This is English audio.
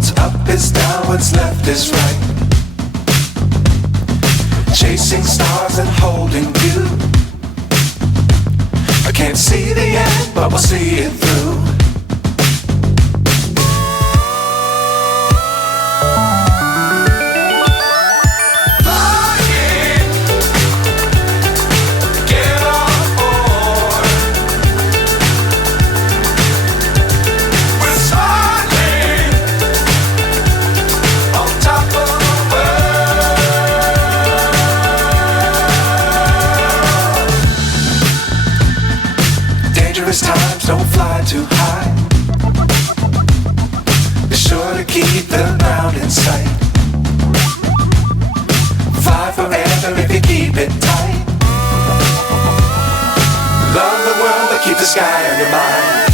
What's up is down, what's left is right. Chasing stars and holding you. I can't see the end, but we'll see it through. Dangerous times, don't fly too high. Be sure to keep the ground in sight. Fly forever if you keep it tight. Love the world, but keep the sky on your mind.